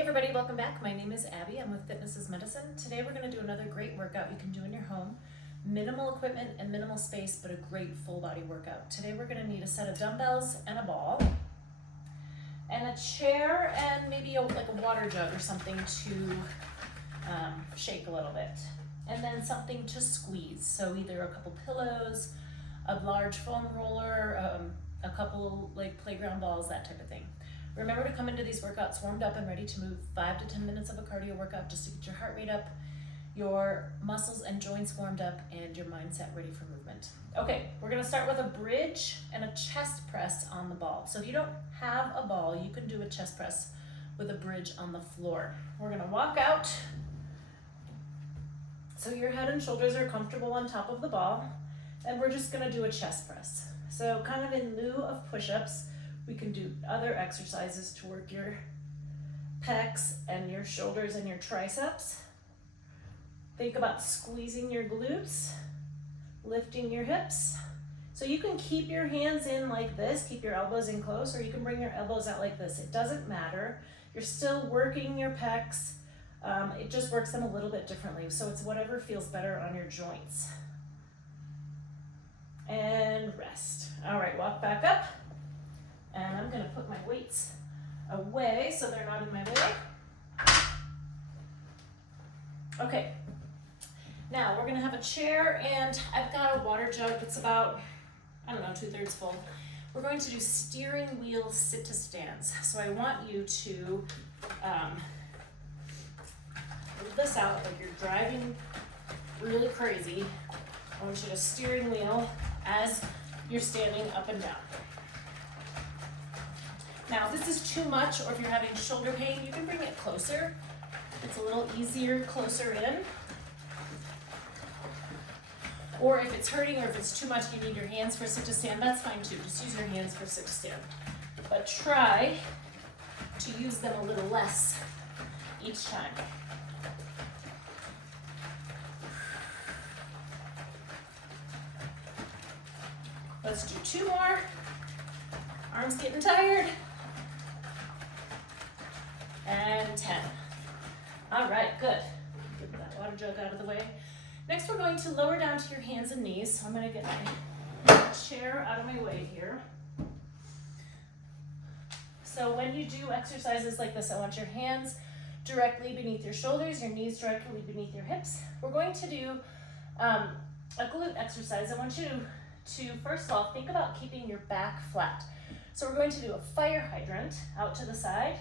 Hey everybody, welcome back. My name is Abby. I'm with Fitness is Medicine. Today we're going to do another great workout you can do in your home. Minimal equipment and minimal space, but a great full body workout. Today we're going to need a set of dumbbells and a ball and a chair and maybe like a water jug or something to shake a little bit. And then something to squeeze. So either a couple pillows, a large foam roller, a couple like playground balls, that type of thing. Remember to come into these workouts warmed up and ready to move. 5 to 10 minutes of a cardio workout just to get your heart rate up, your muscles and joints warmed up, and your mindset ready for movement. Okay, we're gonna start with a bridge and a chest press on the ball. So if you don't have a ball, you can do a chest press with a bridge on the floor. We're gonna walk out so your head and shoulders are comfortable on top of the ball, and we're just gonna do a chest press. So kind of in lieu of push-ups, we can do other exercises to work your pecs and your shoulders and your triceps. Think about squeezing your glutes, lifting your hips. So you can keep your hands in like this, keep your elbows in close, or you can bring your elbows out like this. It doesn't matter. You're still working your pecs. It just works them a little bit differently. So it's whatever feels better on your joints. And rest. All right, walk back up. And I'm gonna put my weights away so they're not in my way. Okay, now we're gonna have a chair and I've got a water jug that's about, I don't know, 2/3 full. We're going to do steering wheel sit to stands. So I want you to move this out like you're driving really crazy. I want you to steering wheel as you're standing up and down. Now, if this is too much or if you're having shoulder pain, you can bring it closer. It's a little easier closer in. Or if it's hurting or if it's too much, you need your hands for sit to stand, that's fine too. Just use your hands for sit to stand. But try to use them a little less each time. Let's do 2 more. Arms getting tired. And 10. All right, good. Get that water jug out of the way. Next, we're going to lower down to your hands and knees. So I'm going to get my chair out of my way here. So when you do exercises like this, I want your hands directly beneath your shoulders, your knees directly beneath your hips. We're going to do a glute exercise. I want you to first of all, think about keeping your back flat. So we're going to do a fire hydrant out to the side.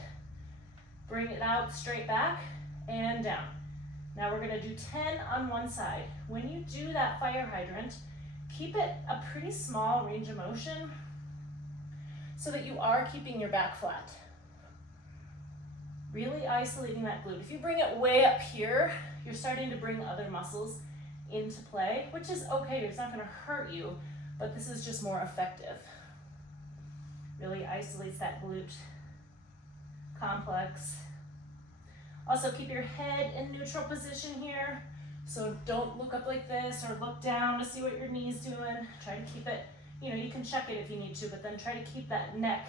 Bring it out straight back and down. Now we're gonna do 10 on one side. When you do that fire hydrant, keep it a pretty small range of motion so that you are keeping your back flat. Really isolating that glute. If you bring it way up here, you're starting to bring other muscles into play, which is okay, it's not gonna hurt you, but this is just more effective. Really isolates that glute complex. Also keep your head in neutral position here. So don't look up like this or look down to see what your knee's doing. Try to keep it, you can check it if you need to, but then try to keep that neck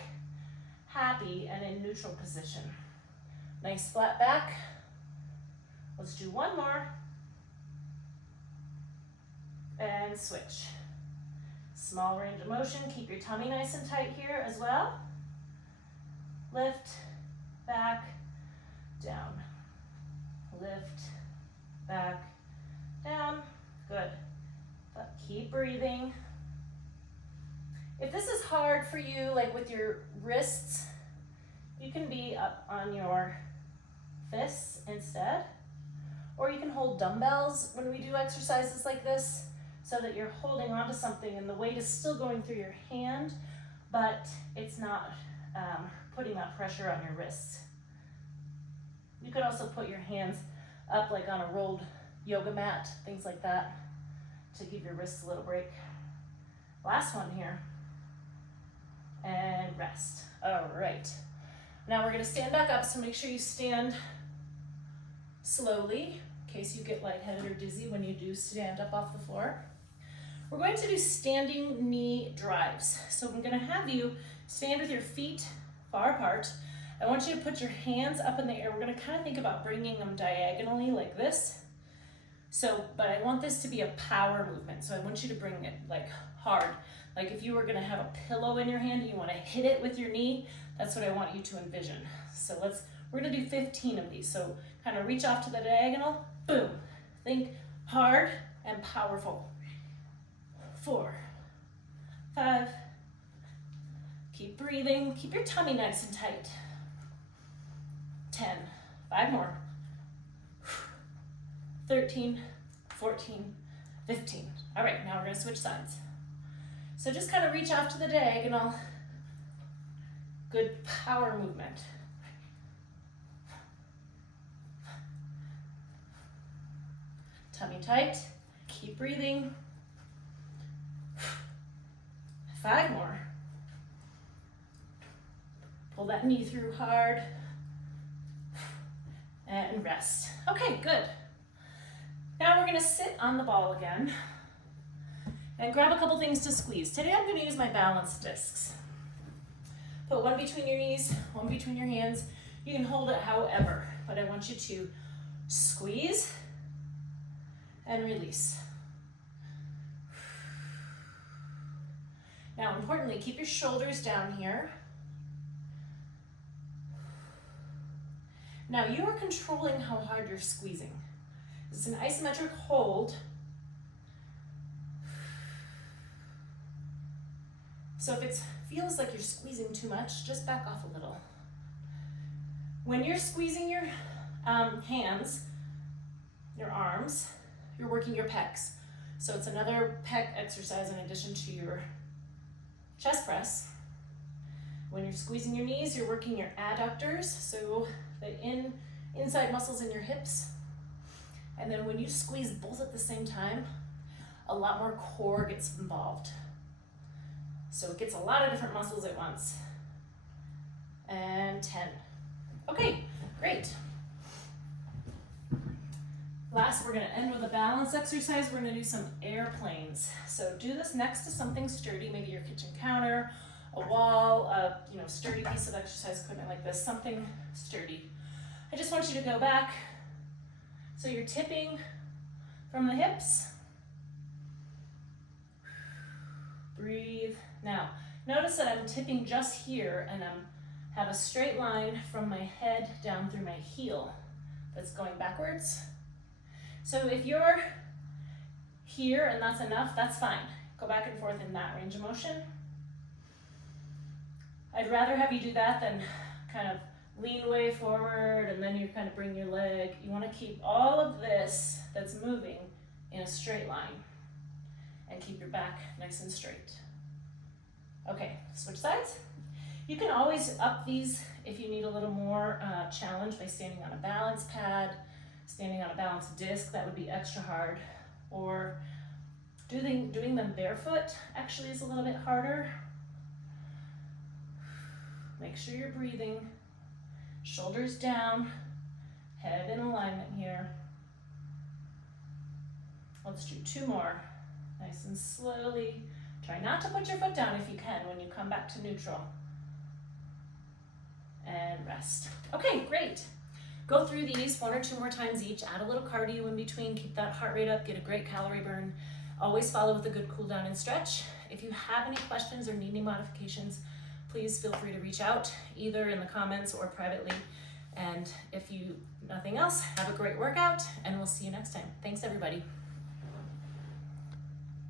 happy and in neutral position. Nice flat back. Let's do 1 more. And switch. Small range of motion. Keep your tummy nice and tight here as well. Lift, back, down. Lift, back, down. Good. But keep breathing. If this is hard for you, like with your wrists, you can be up on your fists instead. Or you can hold dumbbells when we do exercises like this so that you're holding onto something and the weight is still going through your hand, but it's not putting that pressure on your wrists. You could also put your hands up like on a rolled yoga mat, things like that, to give your wrists a little break. Last one here. And rest. All right. Now we're gonna stand back up, so make sure you stand slowly in case you get lightheaded or dizzy when you do stand up off the floor. We're going to do standing knee drives. So I'm gonna have you stand with your feet far apart I want you to put your hands up in the air. We're gonna kind of think about bringing them diagonally like this. So, but I want this to be a power movement. So I want you to bring it like hard. Like if you were gonna have a pillow in your hand and you wanna hit it with your knee, that's what I want you to envision. So we're gonna do 15 of these. So kind of reach off to the diagonal, boom. Think hard and powerful. 4, 5, keep breathing, keep your tummy nice and tight. 10, 5 more. 13, 14, 15. All right, now we're gonna switch sides. So just kind of reach off to the diagonal. Good power movement. Tummy tight, keep breathing. 5 more. Pull that knee through hard. And rest. Okay, good. Now we're gonna sit on the ball again and grab a couple things to squeeze. Today I'm gonna use my balance discs. Put one between your knees, one between your hands. You can hold it however, but I want you to squeeze and release. Now, importantly, keep your shoulders down here. Now, you are controlling how hard you're squeezing. It's an isometric hold. So if it feels like you're squeezing too much, just back off a little. When you're squeezing your hands, your arms, you're working your pecs. So it's another pec exercise in addition to your chest press. When you're squeezing your knees, you're working your adductors, so the inside muscles in your hips. And then when you squeeze both at the same time, a lot more core gets involved. So it gets a lot of different muscles at once. And 10. Okay, great. Last, we're gonna end with a balance exercise. We're gonna do some airplanes. So do this next to something sturdy, maybe your kitchen counter, a wall, a sturdy piece of exercise equipment like this, something sturdy. I just want you to go back. So you're tipping from the hips. Breathe. Now, notice that I'm tipping just here and have a straight line from my head down through my heel that's going backwards. So if you're here and that's enough, that's fine. Go back and forth in that range of motion. I'd rather have you do that than kind of lean way forward and then you kind of bring your leg. You want to keep all of this that's moving in a straight line and keep your back nice and straight. Okay, switch sides. You can always up these if you need a little more challenge by standing on a balance pad, standing on a balance disc. That would be extra hard. Or doing them barefoot actually is a little bit harder. Make sure you're breathing. Shoulders down, head in alignment here. Let's do 2 more. Nice and slowly. Try not to put your foot down if you can when you come back to neutral. And rest. Okay, great. Go through these 1 or 2 more times each. Add a little cardio in between. Keep that heart rate up. Get a great calorie burn. Always follow with a good cool down and stretch. If you have any questions or need any modifications, please feel free to reach out either in the comments or privately. And if nothing else, have a great workout and we'll see you